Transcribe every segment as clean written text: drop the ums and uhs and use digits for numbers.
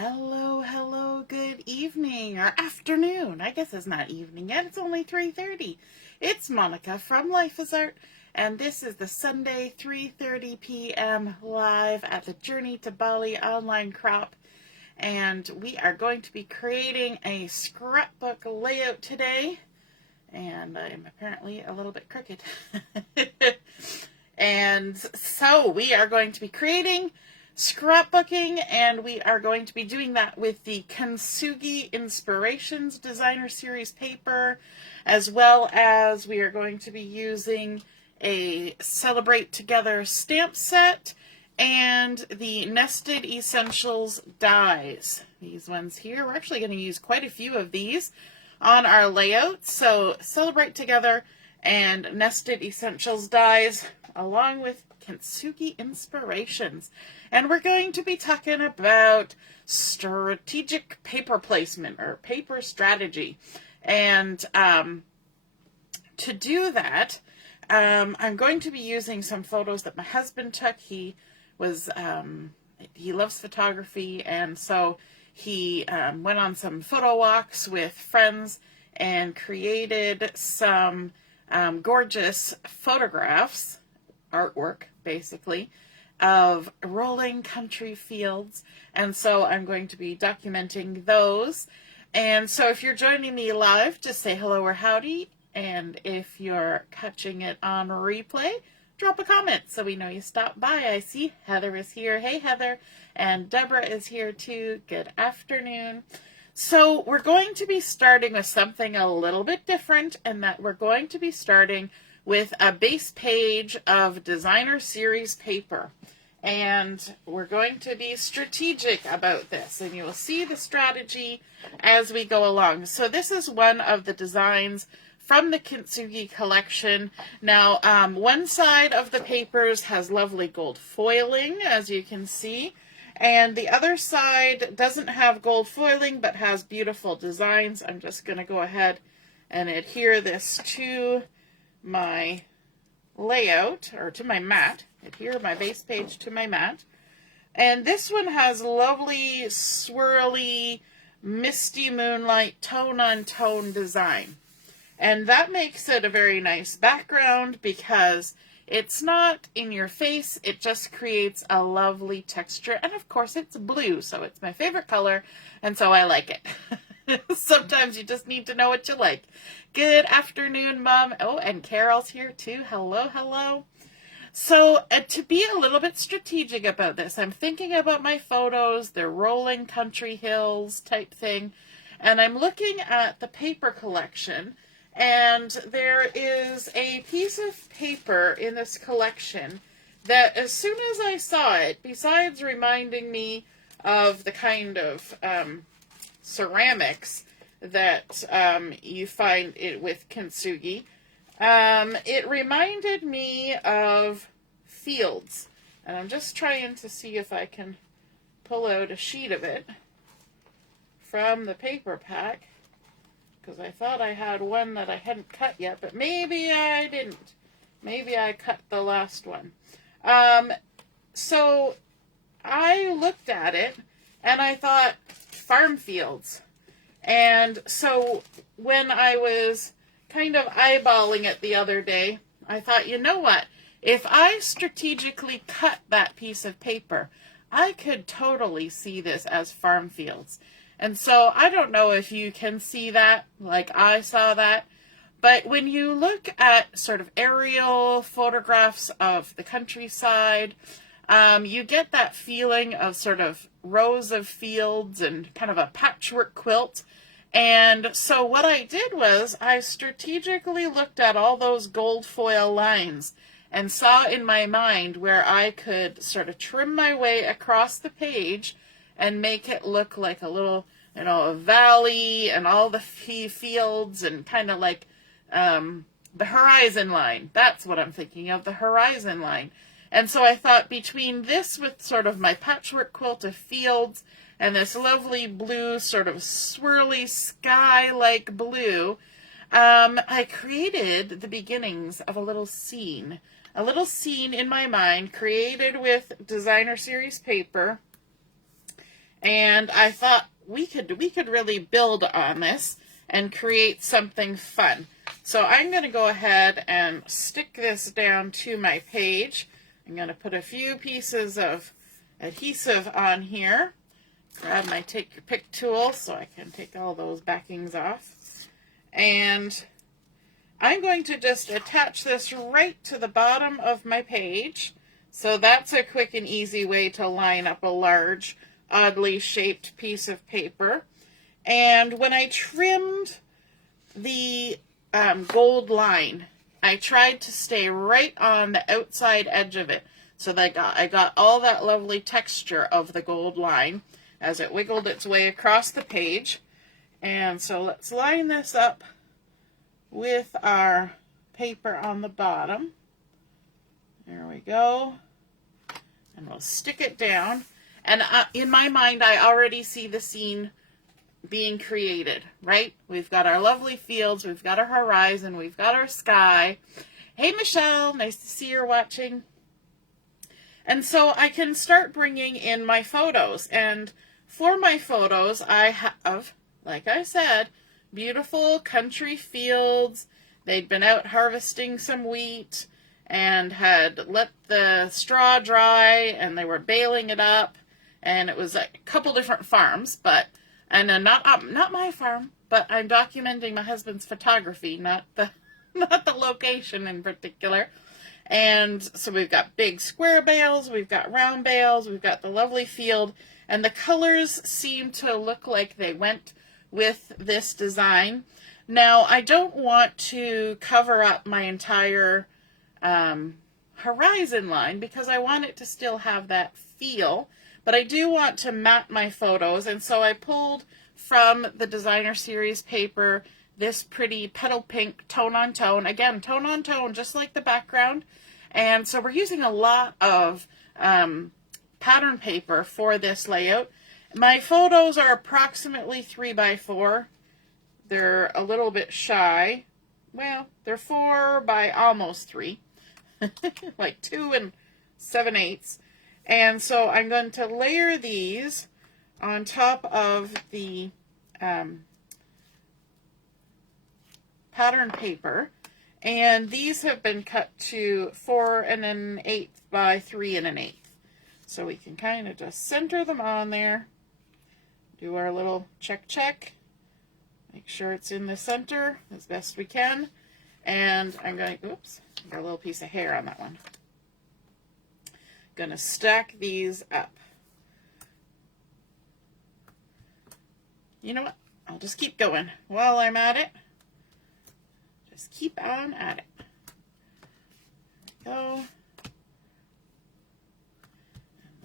Hello, hello, good evening or afternoon. I guess it's not evening yet. It's only 3:30. It's Monica from Life is Art, and this is the Sunday 3:30 p.m. live at the Journey to Bali online crop. And we are going to be creating a scrapbook layout today. And I'm apparently a little bit crooked. And so we are going to be creating scrapbooking, and we are going to be doing that with the Kintsugi Inspirations designer series paper, as well as we are going to be using a Celebrate Together stamp set and the Nested Essentials dies. These ones here, we're actually going to use quite a few of these on our layout. So Celebrate Together and Nested Essentials dies, along with Kintsugi Inspirations. And we're going to be talking about strategic paper placement or paper strategy. And to do that, I'm going to be using some photos that my husband took. He loves photography, and so he went on some photo walks with friends and created some gorgeous photographs, artwork basically, of rolling country fields. And so I'm going to be documenting those. And so if you're joining me live, just say hello or howdy. And if you're catching it on replay, drop a comment so we know you stopped by. I see Heather is here. Hey, Heather. And Deborah is here too. Good afternoon. So we're going to be starting with something a little bit different, and that we're going to be starting with a base page of designer series paper. And we're going to be strategic about this, and you will see the strategy as we go along. So this is one of the designs from the Kintsugi collection. Now, one side of the papers has lovely gold foiling, as you can see, and the other side doesn't have gold foiling but has beautiful designs. I'm just going to go ahead and adhere this to my layout, or to my mat. Adhere my base page to my mat. And this one has lovely, swirly, misty moonlight, tone-on-tone design. And that makes it a very nice background because it's not in your face. It just creates a lovely texture. And of course it's blue, so it's my favorite color, and so I like it. Sometimes you just need to know what you like. Good afternoon, Mom. Oh, and Carol's here too. Hello, hello. So to be a little bit strategic about this, I'm thinking about my photos. They're rolling country hills type thing. And I'm looking at the paper collection. And there is a piece of paper in this collection that as soon as I saw it, besides reminding me of the kind of ceramics that you find it with Kintsugi, it reminded me of fields. And I'm just trying to see if I can pull out a sheet of it from the paper pack, because I thought I had one that I hadn't cut yet, but maybe I didn't. Maybe I cut the last one. So I looked at it and I thought farm fields. And so when I was kind of eyeballing it the other day, I thought, you know what? If I strategically cut that piece of paper, I could totally see this as farm fields. And so I don't know if you can see that like I saw that, but when you look at sort of aerial photographs of the countryside, you get that feeling of sort of rows of fields and kind of a patchwork quilt. And so what I did was I strategically looked at all those gold foil lines and saw in my mind where I could sort of trim my way across the page and make it look like a little, a valley and all the fields and kind of like the horizon line. That's what I'm thinking of, the horizon line. And so I thought between this with sort of my patchwork quilt of fields and this lovely blue, sort of swirly sky-like blue, I created the beginnings of a little scene in my mind created with designer series paper. And I thought we could really build on this and create something fun. So I'm going to go ahead and stick this down to my page. I'm going to put a few pieces of adhesive on here. Grab my take your pick tool so I can take all those backings off. And I'm going to just attach this right to the bottom of my page. So that's a quick and easy way to line up a large, oddly shaped piece of paper. And when I trimmed the gold line, I tried to stay right on the outside edge of it so that I got all that lovely texture of the gold line as it wiggled its way across the page. And so let's line this up with our paper on the bottom. There we go. And we'll stick it down. And in my mind, I already see the scene being created, right? We've got our lovely fields, we've got our horizon, we've got our sky. Hey, Michelle, nice to see you're watching. And so I can start bringing in my photos. And for my photos, I have, like I said, beautiful country fields. They'd been out harvesting some wheat and had let the straw dry, and they were baling it up. And it was a couple different farms, and not my farm, but I'm documenting my husband's photography, not the location in particular. And so we've got big square bales, we've got round bales, we've got the lovely field, and the colors seem to look like they went with this design. Now, I don't want to cover up my entire horizon line because I want it to still have that feel, but I do want to map my photos, and so I pulled from the designer series paper this pretty petal pink tone on tone, again tone on tone just like the background. And so we're using a lot of pattern paper for this layout. My photos are approximately 3 by 4. They're a little bit shy. Well, they're 4 by almost 3. Like 2 and 7/8. And so I'm going to layer these on top of the pattern paper. And these have been cut to 4 1/8 by 3 1/8. So we can kind of just center them on there. Do our little check. Make sure it's in the center as best we can. And I'm going, oops, got a little piece of hair on that one. Going to stack these up. You know what? I'll just keep going while I'm at it. Just keep on at it. There we go. And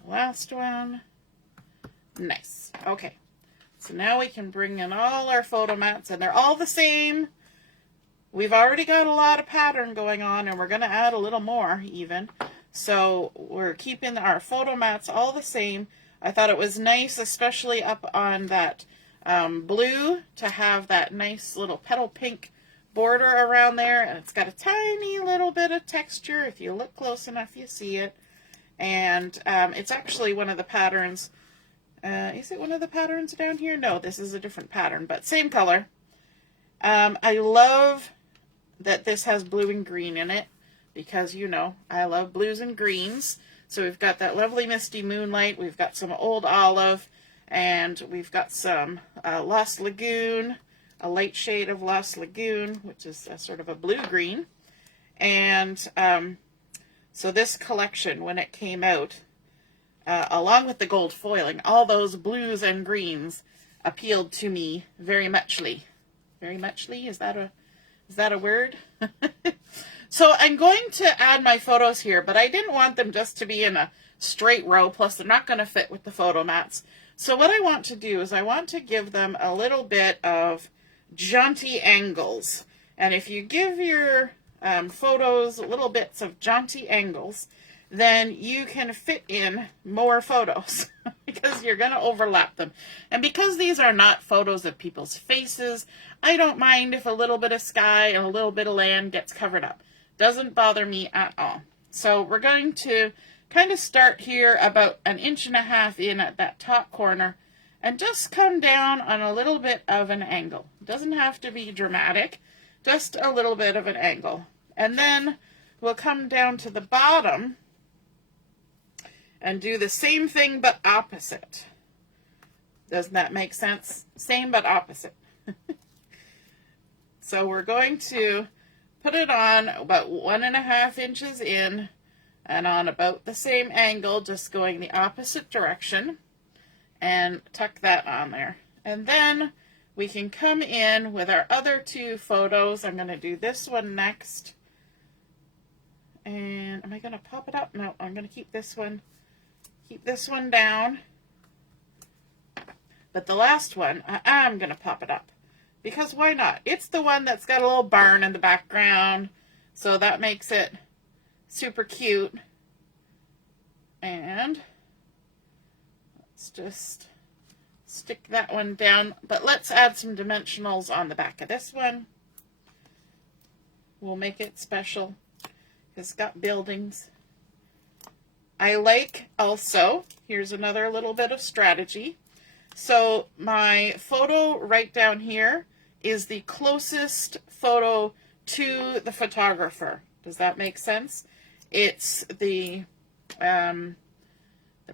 the last one. Nice. Okay. So now we can bring in all our photo mats, and they're all the same. We've already got a lot of pattern going on, and we're going to add a little more even. So we're keeping our photo mats all the same. I thought it was nice, especially up on that blue, to have that nice little petal pink border around there. And it's got a tiny little bit of texture. If you look close enough, you see it. And it's actually one of the patterns. Is it one of the patterns down here? No, this is a different pattern, but same color. I love that this has blue and green in it because, you know, I love blues and greens. So we've got that lovely misty moonlight. We've got some old olive, and we've got some Lost Lagoon, a light shade of Lost Lagoon, which is a sort of a blue-green. And so this collection, when it came out, along with the gold foiling, all those blues and greens appealed to me very muchly. Very muchly? Is that a word? So I'm going to add my photos here, but I didn't want them just to be in a straight row, plus they're not going to fit with the photo mats. So what I want to do is I want to give them a little bit of jaunty angles. And if you give your photos little bits of jaunty angles, then you can fit in more photos because you're going to overlap them. And because these are not photos of people's faces, I don't mind if a little bit of sky and a little bit of land gets covered up. Doesn't bother me at all. So we're going to kind of start here about 1.5 inches in at that top corner and just come down on a little bit of an angle. It doesn't have to be dramatic, just a little bit of an angle. And then we'll come down to the bottom and do the same thing but opposite. Doesn't that make sense? Same but opposite. So we're going to put it on about 1.5 inches in and on about the same angle, just going the opposite direction, and tuck that on there. And then we can come in with our other 2 photos. I'm going to do this one next. And am I going to pop it up? No, I'm going to keep this one down. But the last one, I'm going to pop it up. Because why not? It's the one that's got a little barn in the background, so that makes it super cute. And let's just stick that one down. But let's add some dimensionals on the back of this one. We'll make it special. It's got buildings. I like also, here's another little bit of strategy. So my photo right down here is the closest photo to the photographer. Does that make sense? It's the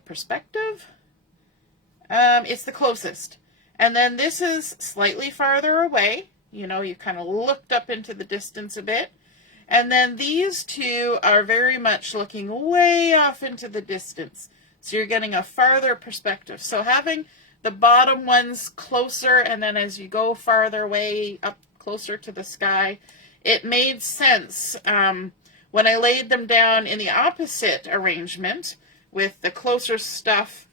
perspective. It's the closest. And then this is slightly farther away. You know, you kind of looked up into the distance a bit. And then these 2 are very much looking way off into the distance. So you're getting a farther perspective. So having the bottom ones closer, and then as you go farther away up closer to the sky, it made sense when I laid them down in the opposite arrangement with the closer stuff.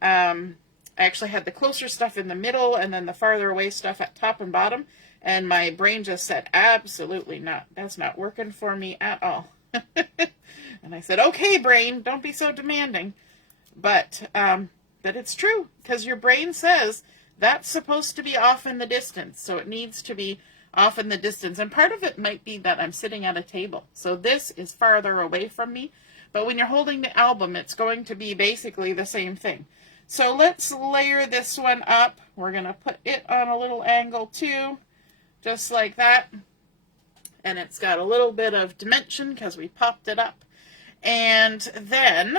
I actually had the closer stuff in the middle and then the farther away stuff at top and bottom, and my brain just said, absolutely not. That's not working for me at all. And I said, okay, brain, don't be so demanding. But it's true, because your brain says that's supposed to be off in the distance, so it needs to be off in the distance. And part of it might be that I'm sitting at a table, so this is farther away from me, but when you're holding the album, it's going to be basically the same thing. So let's layer this one up. We're going to put it on a little angle too, just like that, and it's got a little bit of dimension because we popped it up. And then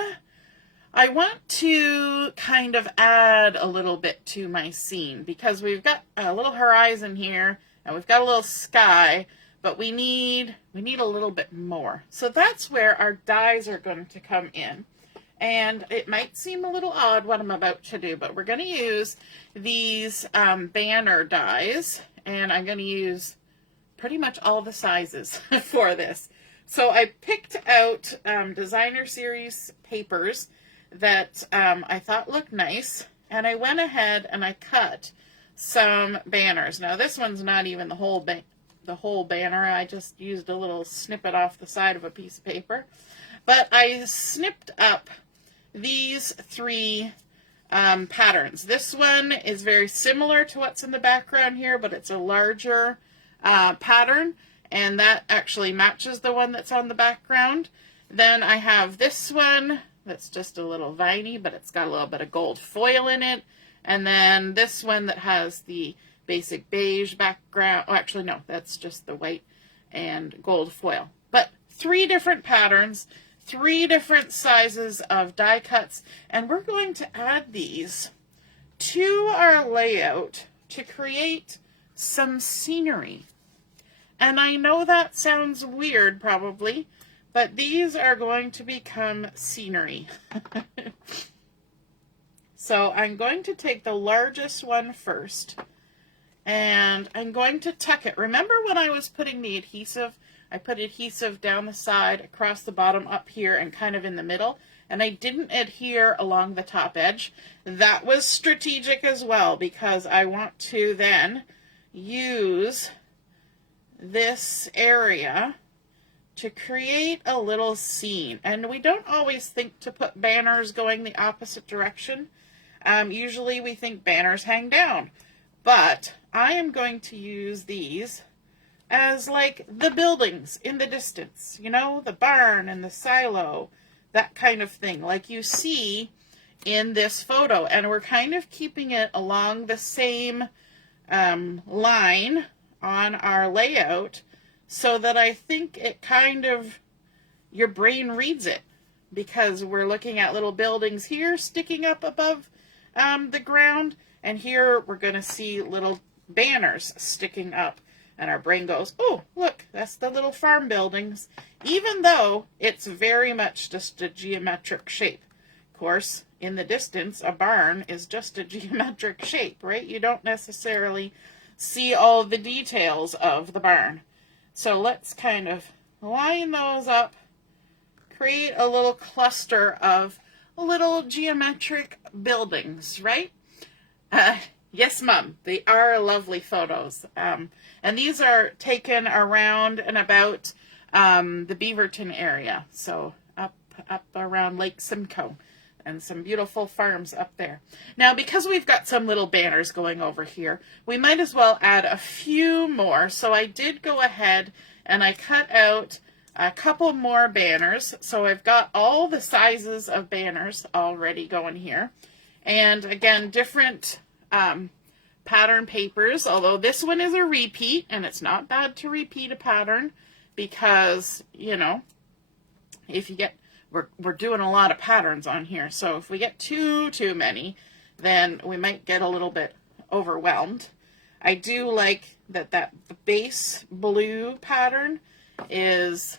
I want to kind of add a little bit to my scene, because we've got a little horizon here and we've got a little sky, but we need a little bit more. So that's where our dies are going to come in. And it might seem a little odd what I'm about to do, but we're going to use these banner dies, and I'm going to use pretty much all the sizes for this. So I picked out designer series papers that I thought looked nice, and I went ahead and I cut some banners. Now this one's not even the whole banner. I just used a little snippet off the side of a piece of paper, but I snipped up these 3 patterns. This one is very similar to what's in the background here, but it's a larger pattern, and that actually matches the one that's on the background. Then I have this one that's just a little viney, but it's got a little bit of gold foil in it. And then this one that has the basic beige background. Oh, actually, no, that's just the white and gold foil. But 3 different patterns, 3 different sizes of die cuts, and we're going to add these to our layout to create some scenery. And I know that sounds weird probably, but these are going to become scenery. So I'm going to take the largest one first, and I'm going to tuck it. Remember when I was putting the adhesive, I put adhesive down the side, across the bottom, up here, and kind of in the middle, and I didn't adhere along the top edge. That was strategic as well, because I want to then use this area to create a little scene. And we don't always think to put banners going the opposite direction. Usually we think banners hang down, but I am going to use these as like the buildings in the distance, you know, the barn and the silo, that kind of thing, like you see in this photo, and we're kind of keeping it along the same line on our layout, so that I think it kind of, your brain reads it, because we're looking at little buildings here sticking up above the ground, and here we're going to see little banners sticking up, and our brain goes, oh, look, that's the little farm buildings, even though it's very much just a geometric shape. Of course, in the distance, a barn is just a geometric shape, right? You don't necessarily see all the details of the barn. So let's kind of line those up, create a little cluster of little geometric buildings, right? Yes, Mom, they are lovely photos. And these are taken around and about the Beaverton area, so up around Lake Simcoe, and some beautiful farms up there. Now, because we've got some little banners going over here, we might as well add a few more. So I did go ahead and I cut out a couple more banners. So I've got all the sizes of banners already going here. And again, different pattern papers, although this one is a repeat, and it's not bad to repeat a pattern, because, you know, if you get, we're doing a lot of patterns on here, so if we get too many, then we might get a little bit overwhelmed. I do like that the base blue pattern is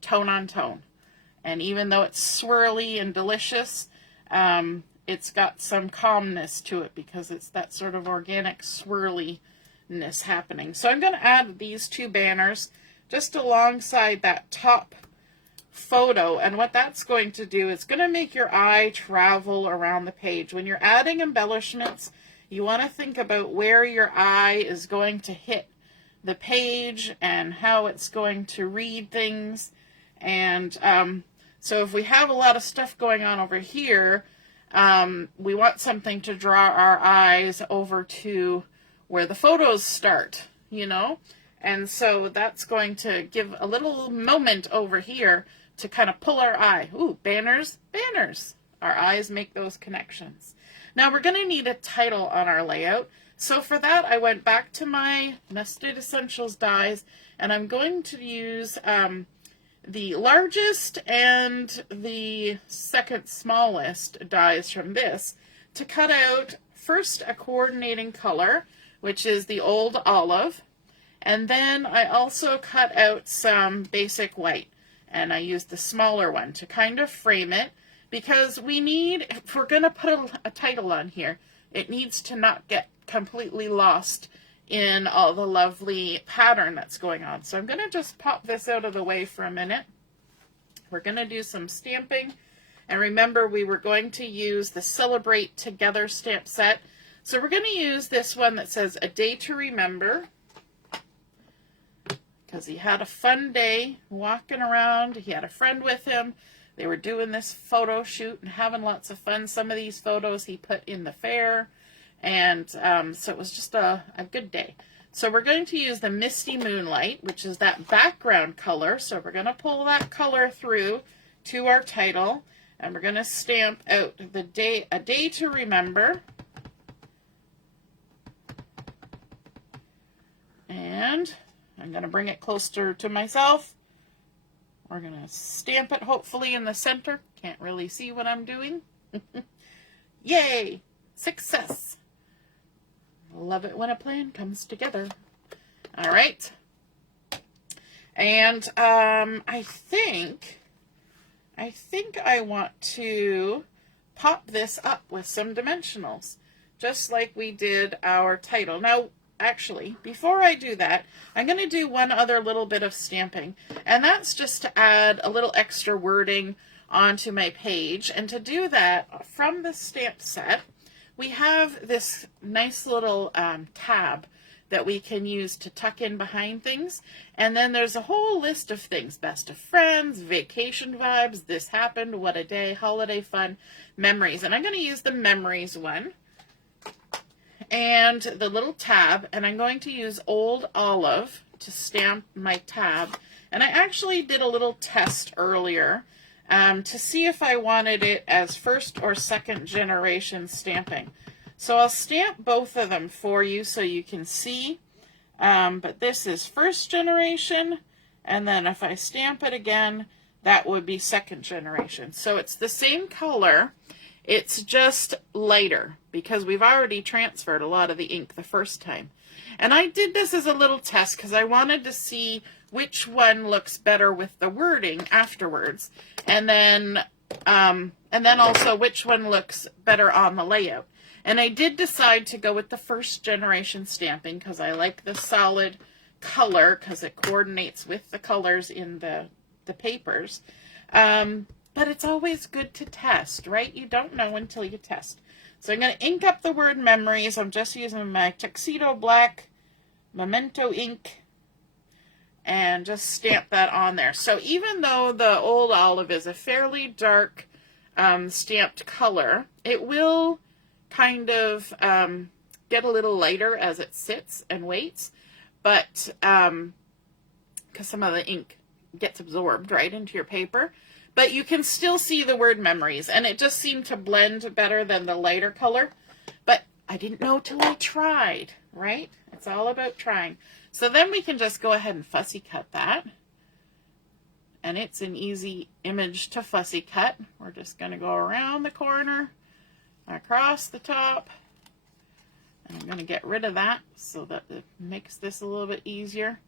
tone on tone, and even though it's swirly and delicious, it's got some calmness to it, because it's that sort of organic swirliness happening. So I'm going to add these two banners just alongside that top photo, and what that's going to do is going to make your eye travel around the page. When you're adding embellishments, you want to think about where your eye is going to hit the page and how it's going to read things. And so if we have a lot of stuff going on over here, we want something to draw our eyes over to where the photos start, you know? And so that's going to give a little moment over here to kind of pull our eye. Ooh, banners, banners. Our eyes make those connections. Now we're going to need a title on our layout. So for that, I went back to my Nested Essentials dies, and I'm going to use the largest and the second smallest dies from this to cut out first a coordinating color, which is the old olive, and then I also cut out some basic white, and I used the smaller one to kind of frame it, because we need, if we're going to put a title on here, it needs to not get completely lost in all the lovely pattern that's going on. So I'm going to just pop this out of the way for a minute. We're going to do some stamping, and remember we were going to use the Celebrate Together stamp set. So we're going to use this one that says A Day to Remember, because he had a fun day walking around. He had a friend with him. They were doing this photo shoot and having lots of fun. Some of these photos he put in the fair, and so it was just a good day. So we're going to use the Misty Moonlight, which is that background color. So we're going to pull that color through to our title, and we're going to stamp out the day, A Day to Remember. And I'm going to bring it closer to myself. We're going to stamp it hopefully in the center. Can't really see what I'm doing. Yay! Success! Love it when a plan comes together. All right. And I think I want to pop this up with some dimensionals, just like we did our title. Now, actually, before I do that, I'm going to do one other little bit of stamping, and that's just to add a little extra wording onto my page. And to do that, from the stamp set, we have this nice little tab that we can use to tuck in behind things. And then there's a whole list of things: best of friends, vacation vibes, this happened, what a day, holiday fun, memories. And I'm going to use the memories one and the little tab, and I'm going to use Old Olive to stamp my tab. And I actually did a little test earlier to see if I wanted it as first or second generation stamping. So I'll stamp both of them for you so you can see. But this is first generation, and then if I stamp it again, that would be second generation. So it's the same color, it's just lighter because we've already transferred a lot of the ink the first time. And I did this as a little test because I wanted to see which one looks better with the wording afterwards, and then also which one looks better on the layout. And I did decide to go with the first generation stamping because I like the solid color because it coordinates with the colors in the papers. But it's always good to test, right? You don't know until you test. So I'm going to ink up the word memories. I'm just using my Tuxedo black Memento ink and just stamp that on there. So even though the old olive is a fairly dark stamped color, it will kind of get a little lighter as it sits and waits, but because some of the ink gets absorbed right into your paper, but you can still see the word memories, and it just seemed to blend better than the lighter color. But I didn't know till I tried, right? It's all about trying. So then we can just go ahead and fussy cut that, and it's an easy image to fussy cut. We're just going to go around the corner, across the top, and I'm going to get rid of that so that it makes this a little bit easier.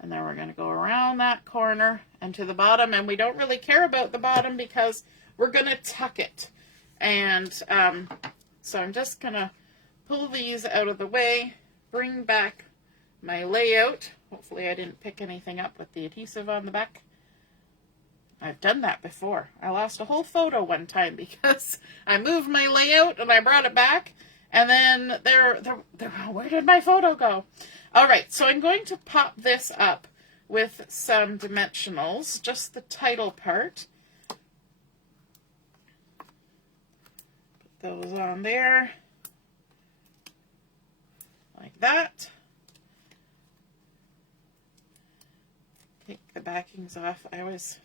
And then we're going to go around that corner and to the bottom, and we don't really care about the bottom because we're going to tuck it. And so I'm just going to pull these out of the way, bring back my layout. Hopefully I didn't pick anything up with the adhesive on the back. I've done that before. I lost a whole photo one time because I moved my layout and I brought it back, and then where did my photo go? All right, so I'm going to pop this up with some dimensionals, just the title part. Put those on there, like that. Take the backings off. I always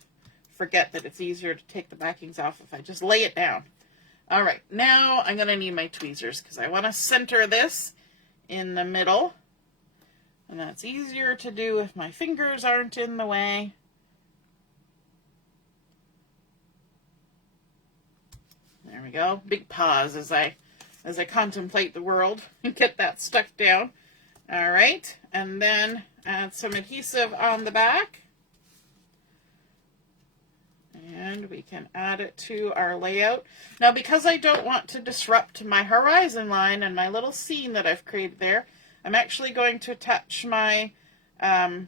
forget that it's easier to take the backings off if I just lay it down. All right, now I'm going to need my tweezers because I want to center this in the middle. And that's easier to do if my fingers aren't in the way. There we go. Big pause as I contemplate the world and get that stuck down. All right, and then add some adhesive on the back. And we can add it to our layout. Now, because I don't want to disrupt my horizon line and my little scene that I've created there, I'm actually going to attach my my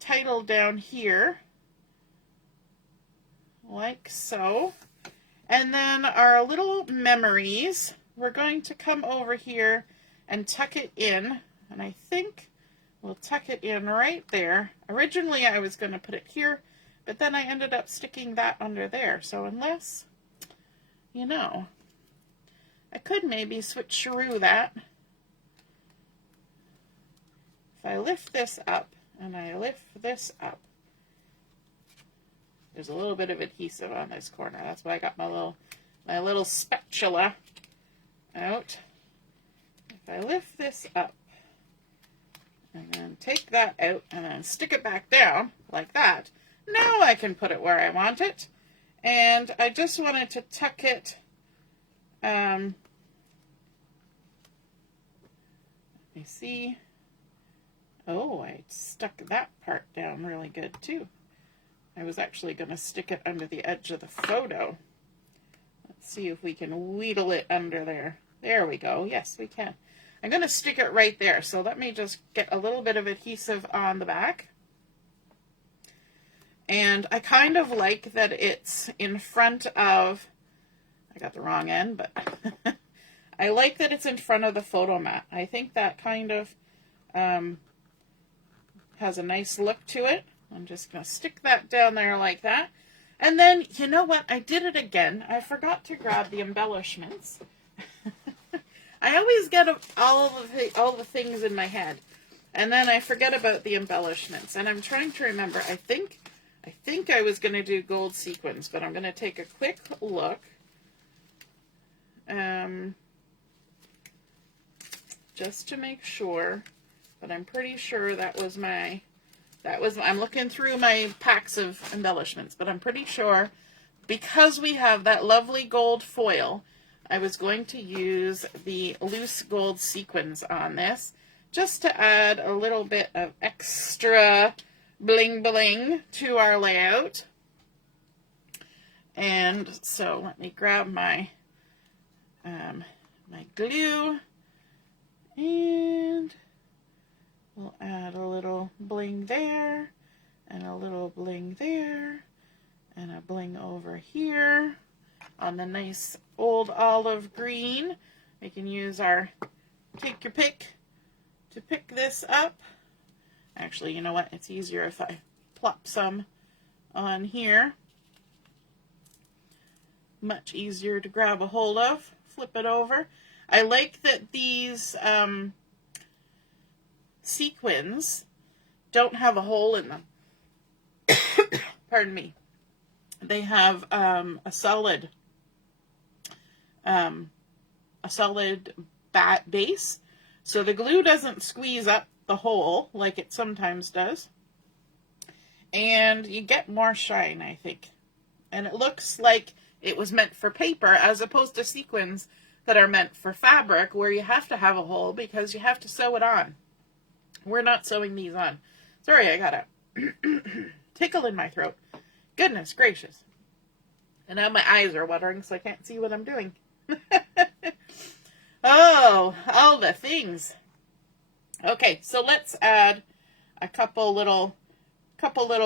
title down here, like so. And then our little memories, we're going to come over here and tuck it in. And I think we'll tuck it in right there. Originally, I was going to put it here, but then I ended up sticking that under there. So unless, you know, I could maybe switcheroo that. If I lift this up and I lift this up, there's a little bit of adhesive on this corner. That's why I got my little spatula out. If I lift this up and then take that out and then stick it back down like that, now I can put it where I want it. And I just wanted to tuck it, let me see. Oh, I stuck that part down really good too. I was actually going to stick it under the edge of the photo. Let's see if we can wheedle it under there. There we go. Yes, we can. I'm going to stick it right there. So let me just get a little bit of adhesive on the back. And I kind of like that it's in front of, I got the wrong end, but I like that it's in front of the photo mat. I think that kind of has a nice look to it. I'm just going to stick that down there like that. And then, you know what? I did it again. I forgot to grab the embellishments. I always get all the things in my head, and then I forget about the embellishments. And I'm trying to remember. I think I think I was going to do gold sequins, but I'm going to take a quick look. Just to make sure, but I'm pretty sure that was I'm looking through my packs of embellishments, but I'm pretty sure because we have that lovely gold foil, I was going to use the loose gold sequins on this just to add a little bit of extra bling bling to our layout. And so let me grab my my glue, and we'll add a little bling there, and a little bling there, and a bling over here on the nice old olive green. We can use our take your pick to pick this up. Actually, you know what? It's easier if I plop some on here. Much easier to grab a hold of. Flip it over. I like that these sequins don't have a hole in them. Pardon me. They have a solid base, so the glue doesn't squeeze up the hole like it sometimes does, and you get more shine, I think. And it looks like it was meant for paper as opposed to sequins that are meant for fabric where you have to have a hole because you have to sew it on. We're not sewing these on. Sorry, I got a tickle in my throat. Goodness gracious. And now my eyes are watering so I can't see what I'm doing. Oh, all the things. Okay, so let's add a couple little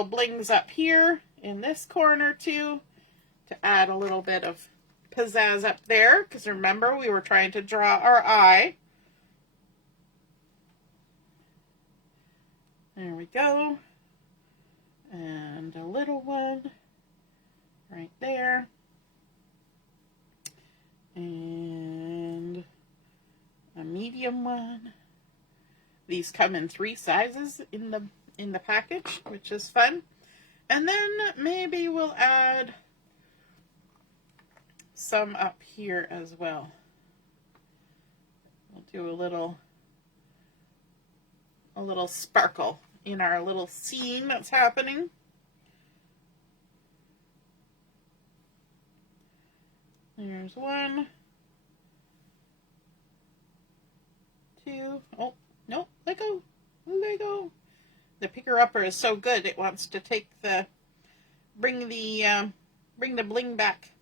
blings up here in this corner too, to add a little bit of pizzazz up there, because remember we were trying to draw our eye. There we go. And a little one right there. And a medium one. These come in 3 sizes in the package, which is fun. And then maybe we'll add some up here as well. We'll do a little sparkle in our little scene that's happening. There's 1, 2. Oh, no, let go. Let go. The picker-upper is so good, it wants to take bring the bling back.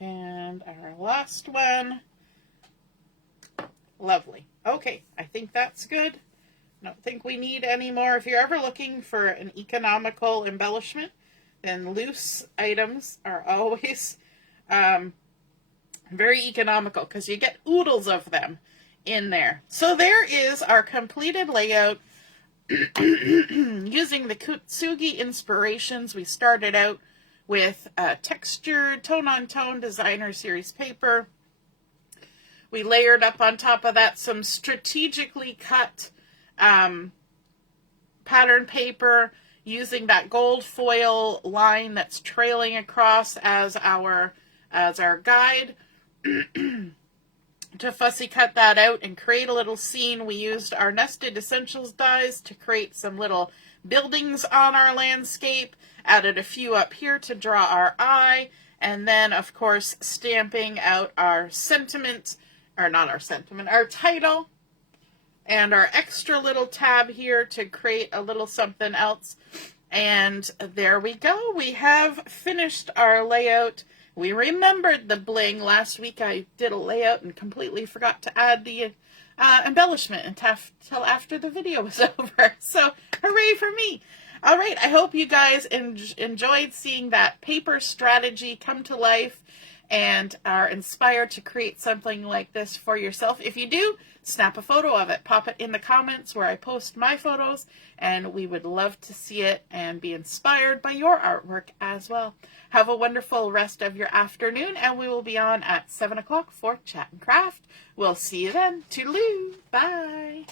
And our last one. Lovely. Okay, I think that's good. I don't think we need any more. If you're ever looking for an economical embellishment, then loose items are always very economical because you get oodles of them in there. So there is our completed layout using the Kintsugi Inspirations. We started out with textured tone-on-tone designer series paper. We layered up on top of that some strategically cut pattern paper using that gold foil line that's trailing across as our guide. To fussy cut that out and create a little scene, we used our Nested Essentials dies to create some little buildings on our landscape, added a few up here to draw our eye, and then, of course, stamping out our sentiment, or not our sentiment, our title, and our extra little tab here to create a little something else. And there we go. We have finished our layout. We remembered the bling. Last week I did a layout and completely forgot to add the embellishment until after the video was over. So hooray for me. All right, I hope you guys enjoyed seeing that paper strategy come to life and are inspired to create something like this for yourself. If you do, snap a photo of it. Pop it in the comments where I post my photos, and we would love to see it and be inspired by your artwork as well. Have a wonderful rest of your afternoon, and we will be on at 7 o'clock for Chat and Craft. We'll see you then. Toodaloo. Bye.